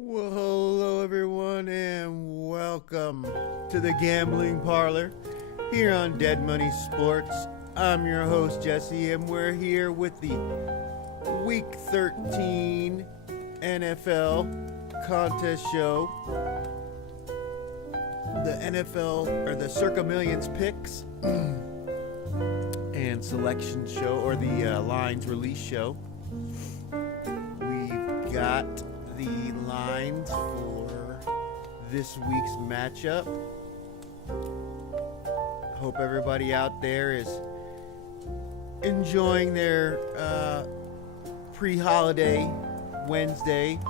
Well, hello everyone, and welcome to the Gambling Parlor here on Dead Money Sports. I'm your host Jesse, and we're here with the Week 13 NFL contest show, the NFL or the Circa Millions picks and selection show, or the lines release show. We've got the lines for this week's matchup. Hope everybody out there is enjoying their pre-holiday Wednesday.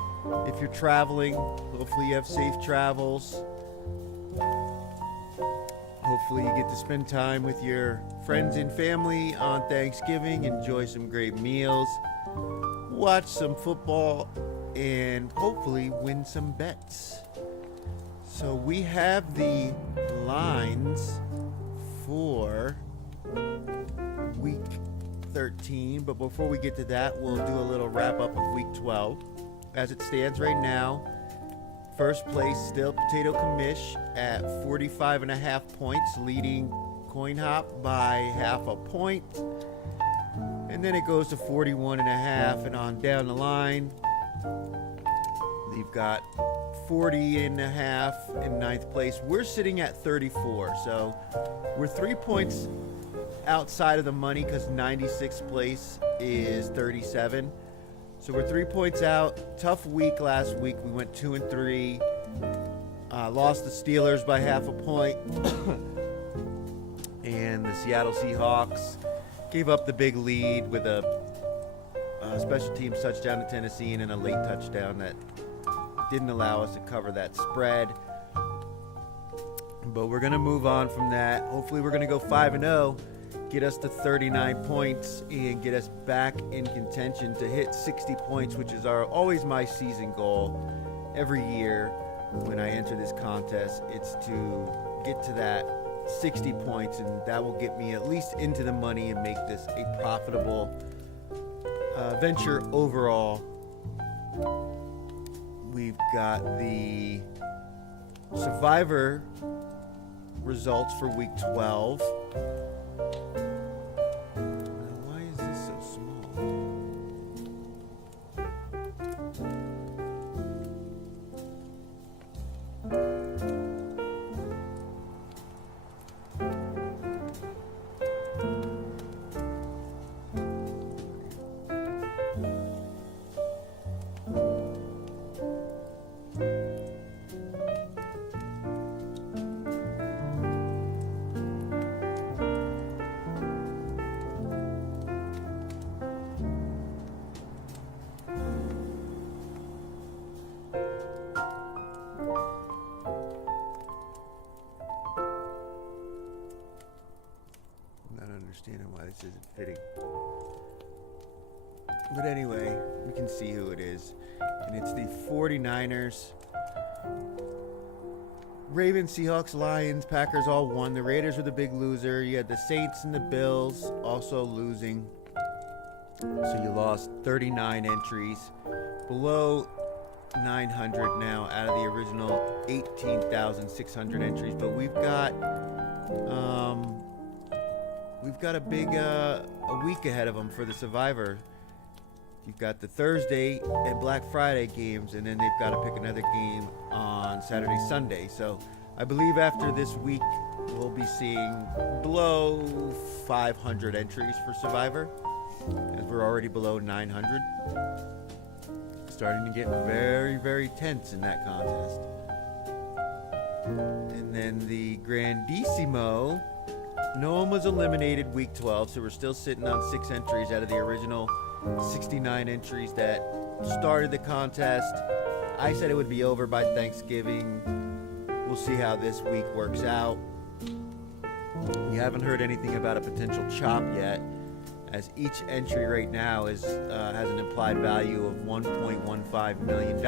If you're traveling, hopefully you have safe travels. Hopefully you get to spend time with your friends and family on Thanksgiving, enjoy some great meals, watch some football, and hopefully win some bets. So we have the lines for week 13, but before we get to that, we'll do a little wrap up of week 12. As it stands right now, first place still Potato Commish at 45.5 points, leading Coin Hop by half a point. And then it goes to 41.5 and on down the line. We've got 40.5 in ninth place. We're sitting at 34, so we're 3 points outside of the money because 96th place is 37. So we're 3 points out. Tough week last week. We went 2-3. Lost the Steelers by half a point. And the Seattle Seahawks gave up the big lead with a special teams touchdown to Tennessee and a late touchdown that didn't allow us to cover that spread. But we're going to move on from that. Hopefully we're going to go 5-0, get us to 39 points, and get us back in contention to hit 60 points, which is always my season goal every year when I enter this contest. It's to get to that 60 points, and that will get me at least into the money and make this a profitable venture overall. We've got the Survivor results for week 12. Why is this so small? Understanding why this isn't fitting. But anyway, we can see who it is. And it's the 49ers. Ravens, Seahawks, Lions, Packers all won. The Raiders were the big loser. You had the Saints and the Bills also losing. So you lost 39 entries. Below 900 now out of the original 18,600 entries. But we've got a big a week ahead of them for the Survivor. You've got the Thursday and Black Friday games, and then they've got to pick another game on Saturday, Sunday. So I believe after this week, we'll be seeing below 500 entries for Survivor, as we're already below 900. Starting to get very, very tense in that contest. And then the Grandissimo. No one was eliminated week 12, so we're still sitting on 6 entries out of the original 69 entries that started the contest. I said it would be over by Thanksgiving. We'll see how this week works out. We haven't heard anything about a potential chop yet, as each entry right now has an implied value of $1.15 million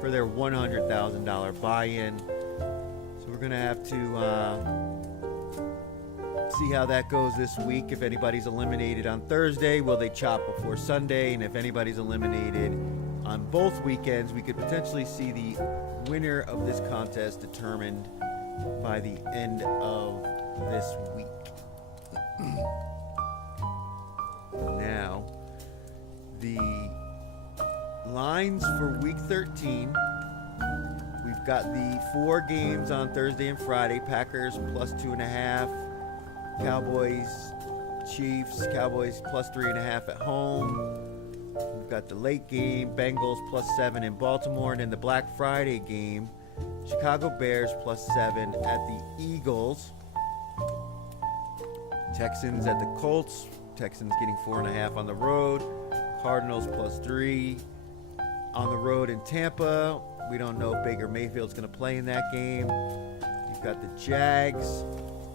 for their $100,000 buy-in. So we're going to have to see how that goes this week. If anybody's eliminated on Thursday, will they chop before Sunday? And if anybody's eliminated on both weekends. We could potentially see the winner of this contest determined by the end of this week. Now, the lines for week 13. We've got the 4 games on Thursday and Friday. Packers plus 2.5. Cowboys, Chiefs. Cowboys plus 3.5 at home. We've got the late game. Bengals plus 7 in Baltimore. And then the Black Friday game. Chicago Bears plus 7 at the Eagles. Texans at the Colts. Texans getting 4.5 on the road. Cardinals plus 3 on the road in Tampa. We don't know if Baker Mayfield's going to play in that game. You've got the Jags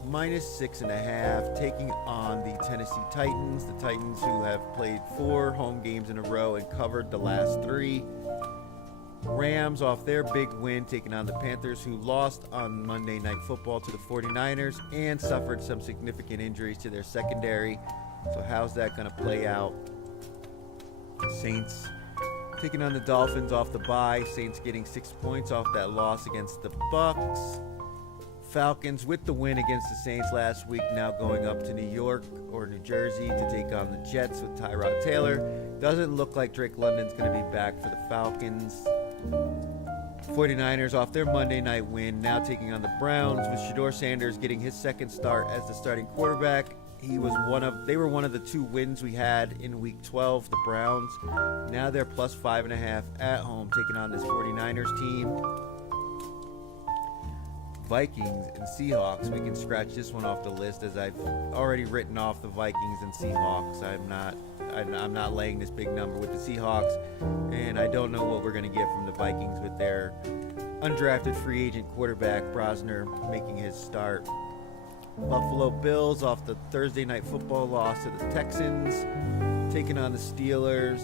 minus 6.5 taking on the Tennessee Titans. The Titans who have played 4 home games in a row and covered the last 3. Rams off their big win taking on the Panthers, who lost on Monday Night Football to the 49ers and suffered some significant injuries to their secondary. So how's that going to play out? Saints taking on the Dolphins off the bye. Saints getting 6 points off that loss against the Bucks. Falcons with the win against the Saints last week, now going up to New York or New Jersey to take on the Jets with Tyrod Taylor. Doesn't look like Drake London's going to be back for the Falcons. 49ers off their Monday night win, now taking on the Browns with Shedeur Sanders getting his second start as the starting quarterback. They were one of the 2 wins we had in week 12, the Browns. Now they're plus 5.5 at home, taking on this 49ers team. Vikings and Seahawks. We can scratch this one off the list, as I've already written off the Vikings and Seahawks. I'm not laying this big number with the Seahawks, and I don't know what we're going to get from the Vikings with their undrafted free agent quarterback Brosner making his start. Buffalo Bills off the Thursday Night Football loss to the Texans, taking on the Steelers.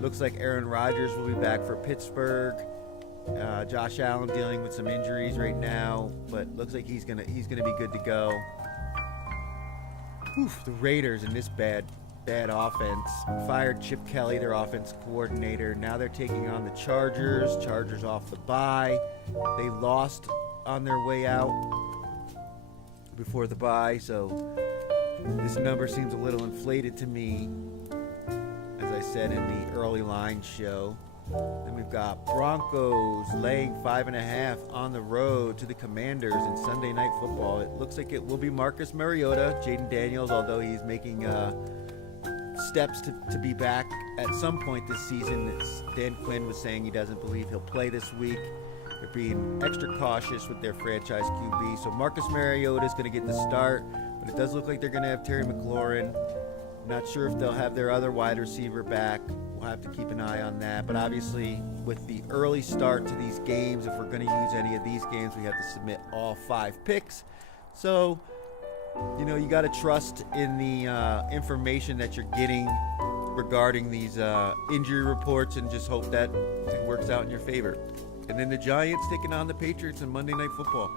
Looks like Aaron Rodgers will be back for Pittsburgh. Josh Allen dealing with some injuries right now, but looks like he's gonna be good to go. The Raiders in this bad offense fired Chip Kelly, their offense coordinator. Now they're taking on the Chargers. Chargers off the bye. They lost on their way out before the bye, so this number seems a little inflated to me, as I said in the early line show. Then we've got Broncos laying 5.5 on the road to the Commanders in Sunday Night Football. It looks like it will be Marcus Mariota. Jaden Daniels, although he's making steps to be back at some point this season. Dan Quinn was saying he doesn't believe he'll play this week. They're being extra cautious with their franchise QB. So Marcus Mariota is going to get the start, but it does look like they're going to have Terry McLaurin. Not sure if they'll have their other wide receiver back. We'll have to keep an eye on that. But obviously, with the early start to these games, if we're going to use any of these games, we have to submit all 5 picks. So, you got to trust in the information that you're getting regarding these injury reports and just hope that it works out in your favor. And then the Giants taking on the Patriots on Monday Night Football.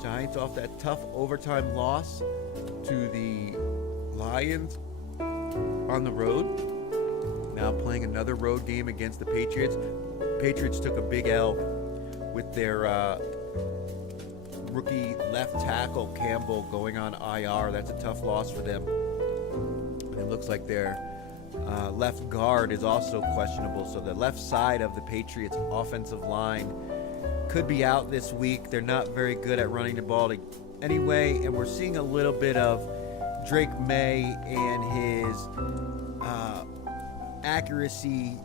Giants off that tough overtime loss to the Lions on the road. Now playing another road game against the Patriots. Patriots took a big L with their rookie left tackle Campbell going on IR. That's a tough loss for them. And it looks like their left guard is also questionable. So the left side of the Patriots offensive line could be out this week. They're not very good at running the ball anyway. And we're seeing a little bit of Drake May and his accuracy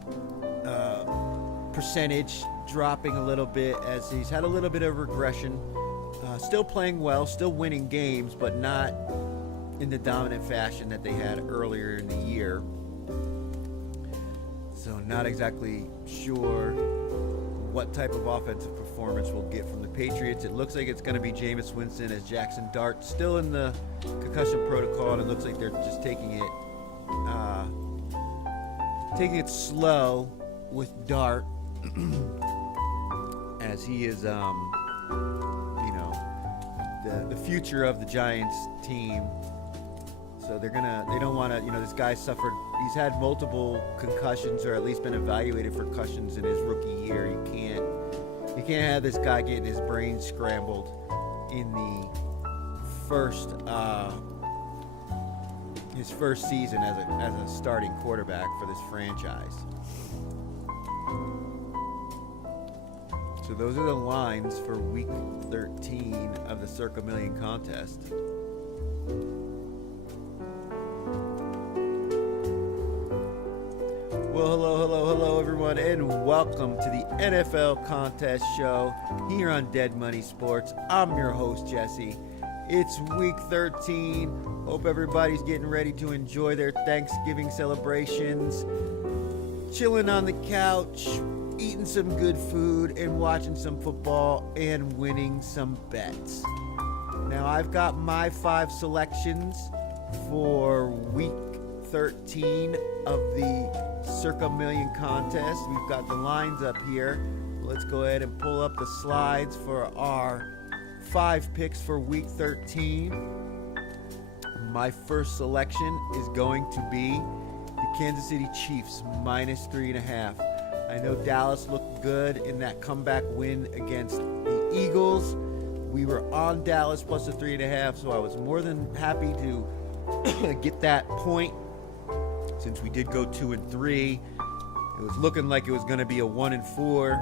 percentage dropping a little bit, as he's had a little bit of regression. Still playing well, still winning games, but not in the dominant fashion that they had earlier in the year. So not exactly sure what type of offensive performance we'll get from the Patriots. It looks like it's going to be Jameis Winston, as Jackson Dart still in the concussion protocol, and it looks like they're just taking it slow with Dart, as he is the future of the Giants team. So they don't want to, this guy suffered He's had multiple concussions, or at least been evaluated for concussions in his rookie year. You can't have this guy getting his brain scrambled in the his first season as a starting quarterback for this franchise. So those are the lines for week 13 of the Circa Million contest. Well, hello, everyone, and welcome to the NFL Contest Show here on Dead Money Sports. I'm your host, Jesse. It's week 13. Hope everybody's getting ready to enjoy their Thanksgiving celebrations, chilling on the couch, eating some good food, and watching some football and winning some bets. Now, I've got my 5 selections for week 13 of the Circa Million contest. We've got the lines up here. Let's go ahead and pull up the slides for our 5 picks for week 13. My first selection is going to be the Kansas City Chiefs minus 3.5. I know Dallas looked good in that comeback win against the Eagles. We were on Dallas plus the 3.5, so I was more than happy to get that point. Since we did go 2-3, it was looking like it was going to be a 1-4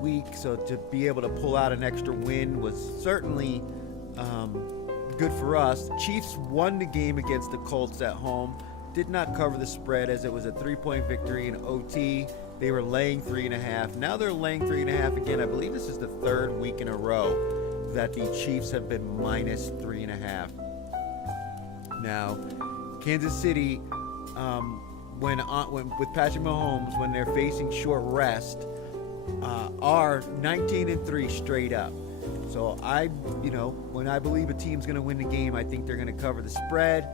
week. So to be able to pull out an extra win was certainly good for us. Chiefs won the game against the Colts at home. Did not cover the spread as it was a 3-point victory in OT. They were laying 3.5. Now they're laying 3.5 again. I believe this is the 3rd week in a row that the Chiefs have been minus 3.5. Now, Kansas City, when with Patrick Mahomes, when they're facing short rest, are 19-3 straight up. So when I believe a team's going to win the game, I think they're going to cover the spread.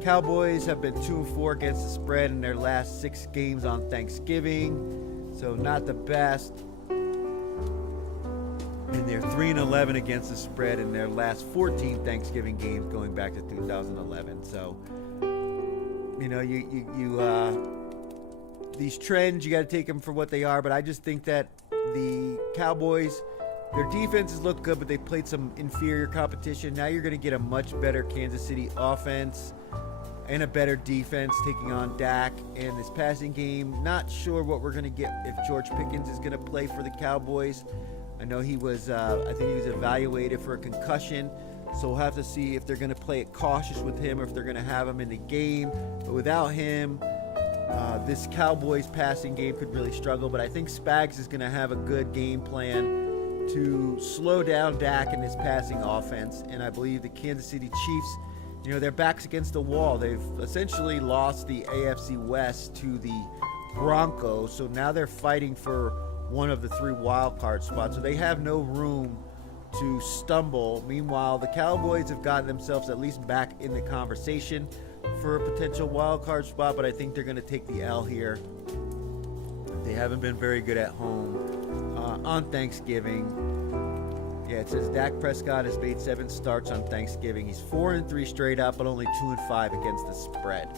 Cowboys have been 2-4 against the spread in their last 6 games on Thanksgiving, so not the best. And they're 3-11 against the spread in their last 14 Thanksgiving games going back to 2011. So, these trends, you got to take them for what they are. But I just think that the Cowboys, their defenses look good, but they played some inferior competition. Now you're going to get a much better Kansas City offense and a better defense taking on Dak. And this passing game, not sure what we're going to get if George Pickens is going to play for the Cowboys. I know he was, I think he was evaluated for a concussion. So we'll have to see if they're going to play it cautious with him or if they're going to have him in the game. But without him, this Cowboys passing game could really struggle. But I think Spags is going to have a good game plan to slow down Dak in his passing offense. And I believe the Kansas City Chiefs, their backs against the wall. They've essentially lost the AFC West to the Broncos. So now they're fighting for one of the 3 wild card spots. So they have no room to stumble. Meanwhile, the Cowboys have gotten themselves at least back in the conversation for a potential wild card spot, but I think they're going to take the L here. They haven't been very good at home on Thanksgiving. Yeah, it says Dak Prescott has made 7 starts on Thanksgiving. He's 4-3 straight up, but only 2-5 against the spread.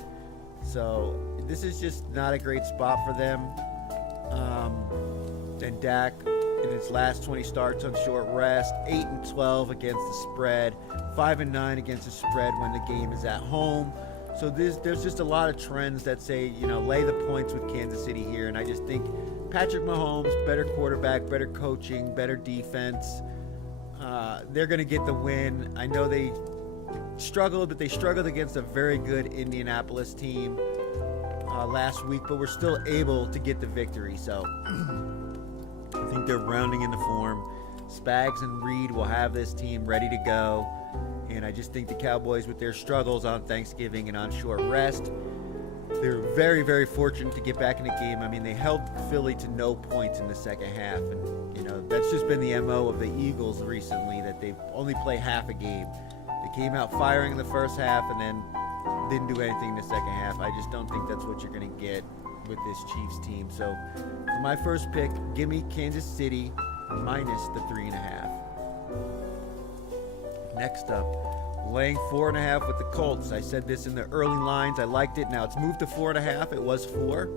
So this is just not a great spot for them. And Dak, in his last 20 starts on short rest, 8-12 against the spread, 5-9 against the spread when the game is at home. So there's just a lot of trends that say, lay the points with Kansas City here. And I just think Patrick Mahomes, better quarterback, better coaching, better defense. They're going to get the win. I know they struggled, but they struggled against a very good Indianapolis team last week, but were still able to get the victory. So I think they're rounding into form. Spags and Reed will have this team ready to go. And I just think the Cowboys, with their struggles on Thanksgiving and on short rest, they're very, very fortunate to get back in the game. I mean, they held Philly to no points in the second half. And, that's just been the MO of the Eagles recently, that they only play half a game. They came out firing in the first half and then didn't do anything in the second half. I just don't think that's what you're going to get with this Chiefs team. So for my first pick, give me Kansas City minus the 3.5. Next up, laying 4.5 with the Colts. I said this in the early lines. I liked it. Now it's moved to 4.5. It was 4.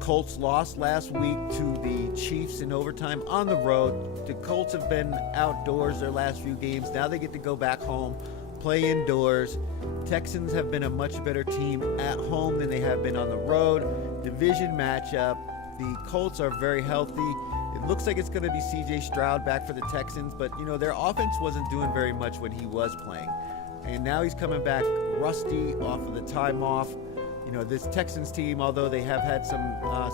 Colts lost last week to the Chiefs in overtime on the road. The Colts have been outdoors their last few games. Now they get to go back home, play indoors. Texans have been a much better team at home than they have been on the road. Division matchup. The Colts are very healthy. It looks like it's going to be C.J. Stroud back for the Texans, but their offense wasn't doing very much when he was playing. And now he's coming back rusty off of the time off. This Texans team, although they have had some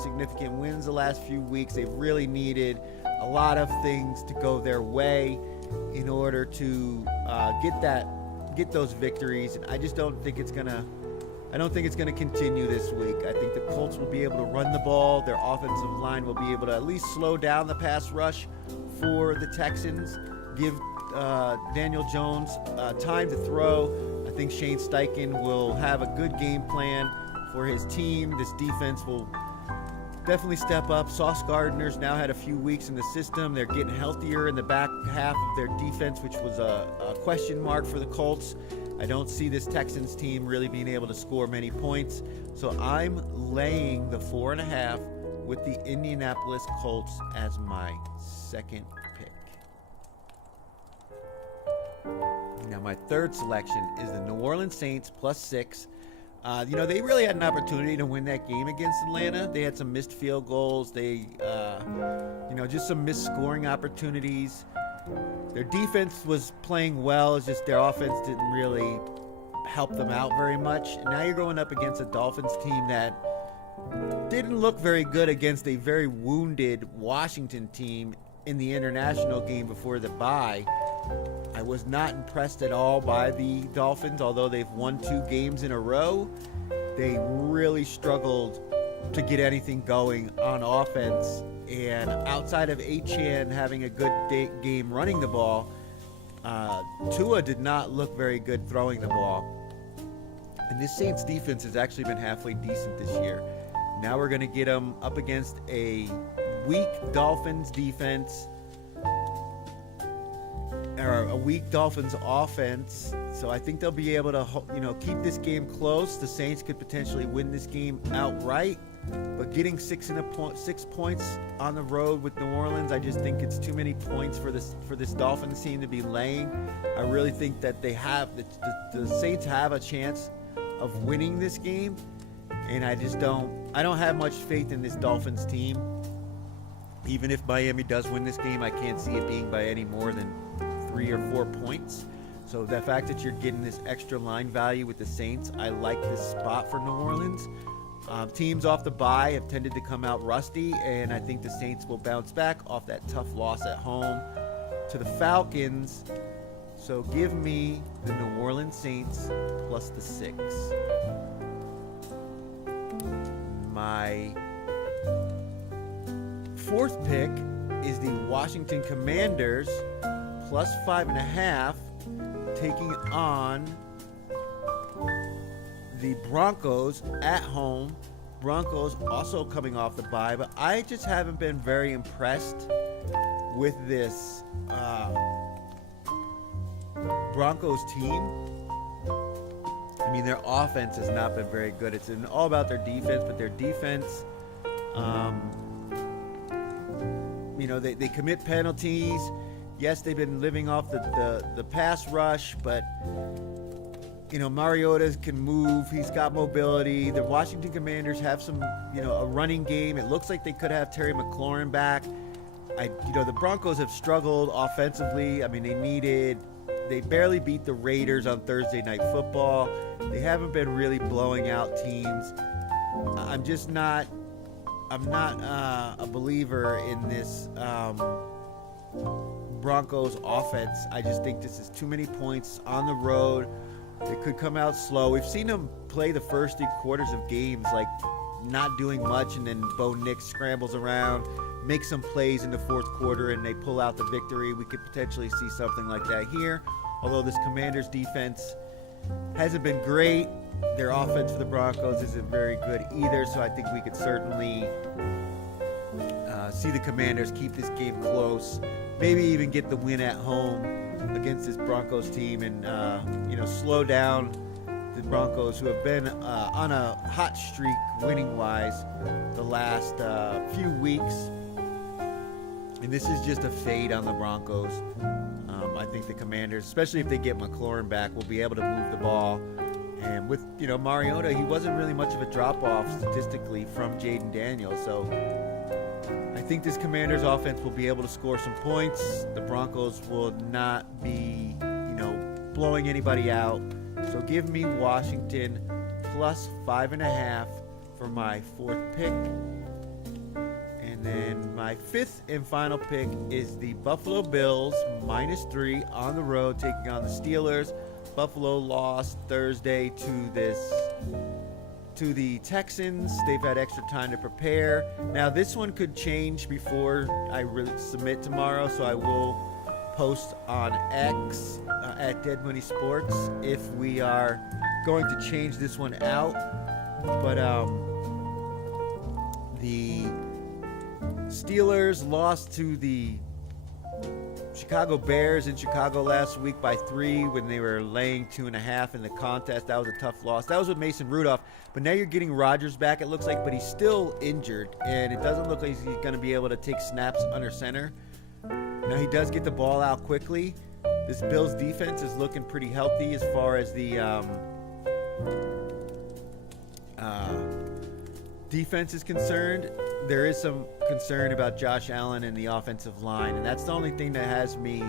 significant wins the last few weeks, they've really needed a lot of things to go their way in order to get those victories. And I just don't think it's gonna continue this week. I think the Colts will be able to run the ball. Their offensive line will be able to at least slow down the pass rush for the Texans. Give Daniel Jones time to throw. I think Shane Steichen will have a good game plan for his team. This defense will definitely step up. Sauce Gardner's now had a few weeks in the system. They're getting healthier in the back half of their defense, which was a question mark for the Colts. I don't see this Texans team really being able to score many points. So I'm laying the 4.5 with the Indianapolis Colts as my second pick. Now my third selection is the New Orleans Saints +6. They really had an opportunity to win that game against Atlanta. They had some missed field goals. They, just some missed scoring opportunities. Their defense was playing well. It's just their offense didn't really help them out very much. And now you're going up against a Dolphins team that didn't look very good against a very wounded Washington team in the international game before the bye. I was not impressed at all by the Dolphins, although they've won 2 games in a row. They really struggled to get anything going on offense. And outside of Achane having a good game running the ball, Tua did not look very good throwing the ball. And this Saints defense has actually been halfway decent this year. Now we're going to get them up against a weak Dolphins defense, or a weak Dolphins offense. So I think they'll be able to, keep this game close. The Saints could potentially win this game outright. But getting 6 points on the road with New Orleans, I just think it's too many points for this Dolphins team to be laying. I really think that they have the Saints have a chance of winning this game, and I don't have much faith in this Dolphins team. Even if Miami does win this game, I can't see it being by any more than 3 or 4 points. So the fact that you're getting this extra line value with the Saints, I like this spot for New Orleans. Teams off the bye have tended to come out rusty, and I think the Saints will bounce back off that tough loss at home to the Falcons. So give me the New Orleans Saints +6. My fourth pick is the Washington Commanders +5.5, taking on the Broncos at home. Broncos also coming off the bye, but I just haven't been very impressed with this Broncos team. I mean, their offense has not been very good. It's been all about their defense, but their defense, they commit penalties. Yes, they've been living off the pass rush, but Mariota can move. He's got mobility. The Washington Commanders have some, a running game. It looks like they could have Terry McLaurin back. The Broncos have struggled offensively. I mean, they barely beat the Raiders on Thursday Night Football. They haven't been really blowing out teams. I'm not a believer in this Broncos offense. I just think this is too many points on the road. They could come out slow. We've seen them play the first 3 quarters of games like not doing much, and then Bo Nix scrambles around, makes some plays in the fourth quarter, and they pull out the victory. We could potentially see something like that here. Although this Commanders defense hasn't been great, their offense for the Broncos isn't very good either, so I think we could certainly see the Commanders keep this game close, maybe even get the win at home against this Broncos team, and slow down the Broncos, who have been on a hot streak winning-wise the last few weeks. And this is just a fade on the Broncos. I think the Commanders, especially if they get McLaurin back, will be able to move the ball. And with Mariota, he wasn't really much of a drop-off statistically from Jaden Daniels. So I think this Commanders offense will be able to score some points. The Broncos will not be, blowing anybody out. So give me Washington plus 5.5 for my fourth pick. And then my fifth and final pick is the Buffalo Bills -3 on the road, taking on the Steelers. Buffalo lost Thursday to the Texans. They've had extra time to prepare. Now this one could change before I really submit tomorrow, so I will post on X at Dead Money Sports if we are going to change this one out. But the Steelers lost to the Chicago Bears in Chicago last week by 3 when they were laying 2.5 in the contest. That was a tough loss. That was with Mason Rudolph. But now you're getting Rodgers back, it looks like, but he's still injured, and it doesn't look like he's going to be able to take snaps under center. Now he does get the ball out quickly. This Bills defense is looking pretty healthy as far as the defense is concerned. There is some concern about Josh Allen and the offensive line, and that's the only thing that has me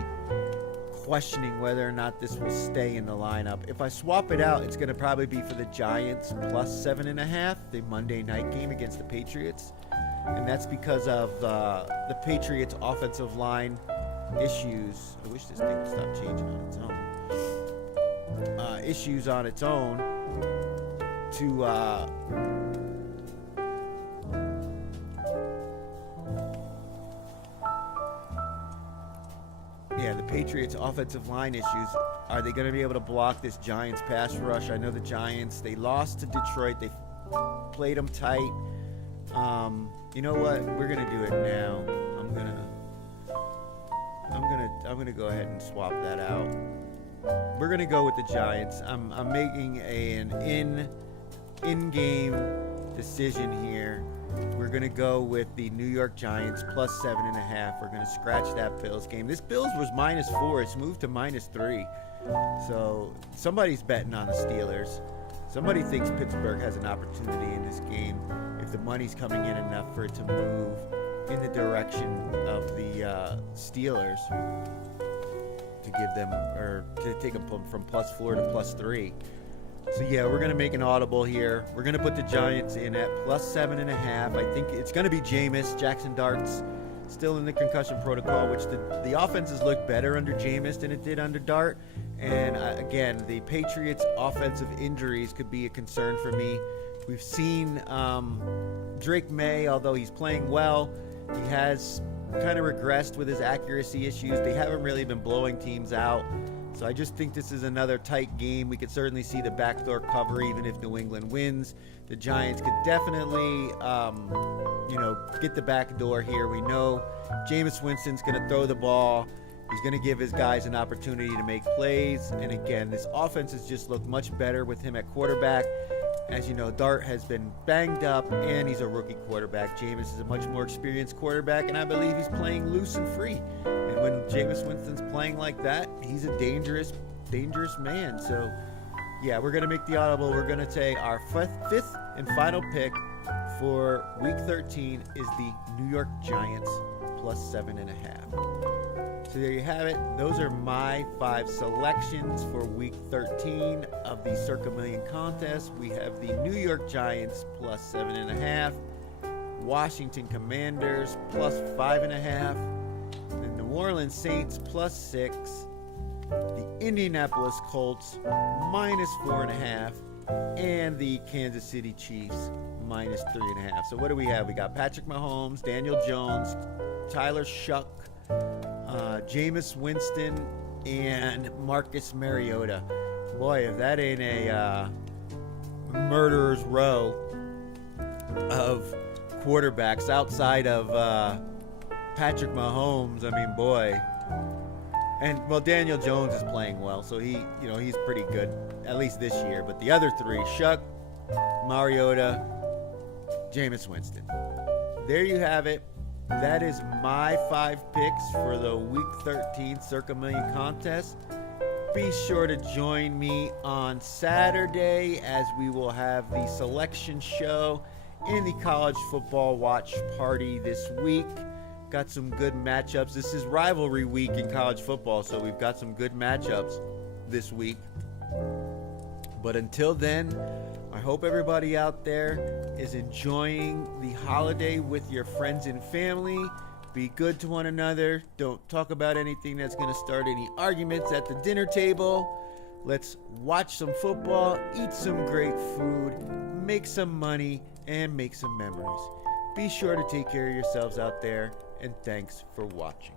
questioning whether or not this will stay in the lineup. If I swap it out, it's going to probably be for the Giants plus 7.5, the Monday night game against the Patriots, and that's because of the Patriots' offensive line issues. I wish this thing would stop changing on its own. Issues on its own to the Patriots' offensive line issues. Are they going to be able to block this Giants pass rush? I know the Giants, they lost to Detroit. They played them tight. You know what? We're going to do it now. I'm gonna go ahead and swap that out. We're going to go with the Giants. I'm making an in-game decision here. We're going to go with the New York Giants plus 7.5. We're going to scratch that Bills game. This Bills was -4. It's moved to -3. So somebody's betting on the Steelers. Somebody thinks Pittsburgh has an opportunity in this game if the money's coming in enough for it to move in the direction of the Steelers to give them, or to take them from +4 to +3. So yeah, we're going to make an audible here. We're going to put the Giants in at plus 7.5. I think it's going to be Jameis. Jackson Dart's still in the concussion protocol, which the offenses look better under Jameis than it did under Dart. And again, the Patriots' offensive injuries could be a concern for me. We've seen Drake May, although he's playing well, he has kind of regressed with his accuracy issues. They haven't really been blowing teams out. So I just think this is another tight game. We could certainly see the backdoor cover even if New England wins. The Giants could definitely, get the back door here. We know Jameis Winston's going to throw the ball. He's going to give his guys an opportunity to make plays. And again, this offense has just looked much better with him at quarterback. As you know, Dart has been banged up, and he's a rookie quarterback. Jameis is a much more experienced quarterback, and I believe he's playing loose and free. And when Jameis Winston's playing like that, he's a dangerous man. So, yeah, we're going to make the audible. We're going to say our fifth and final pick for Week 13 is the New York Giants plus 7.5. So there you have it. Those are my 5 selections for Week 13 of the Circa Million contest. We have the New York Giants plus 7.5, Washington Commanders plus 5.5, the New Orleans Saints plus 6, the Indianapolis Colts minus 4.5, and the Kansas City Chiefs minus 3.5. So what do we have? We got Patrick Mahomes, Daniel Jones, Tyler Shuck, Jameis Winston, and Marcus Mariota. Boy, if that ain't a murderer's row of quarterbacks outside of Patrick Mahomes, I mean, boy. And, well, Daniel Jones is playing well, so he's pretty good, at least this year. But the other three, Shuck, Mariota, Jameis Winston. There you have it. That is my 5 picks for the Week 13 Circa Million contest. Be sure to join me on Saturday as we will have the selection show in the college football watch party this week. Got some good matchups. This is rivalry week in college football, so we've got some good matchups this week. But until then, I hope everybody out there is enjoying the holiday with your friends and family. Be good to one another. Don't talk about anything that's going to start any arguments at the dinner table. Let's watch some football, eat some great food, make some money, and make some memories. Be sure to take care of yourselves out there, and thanks for watching.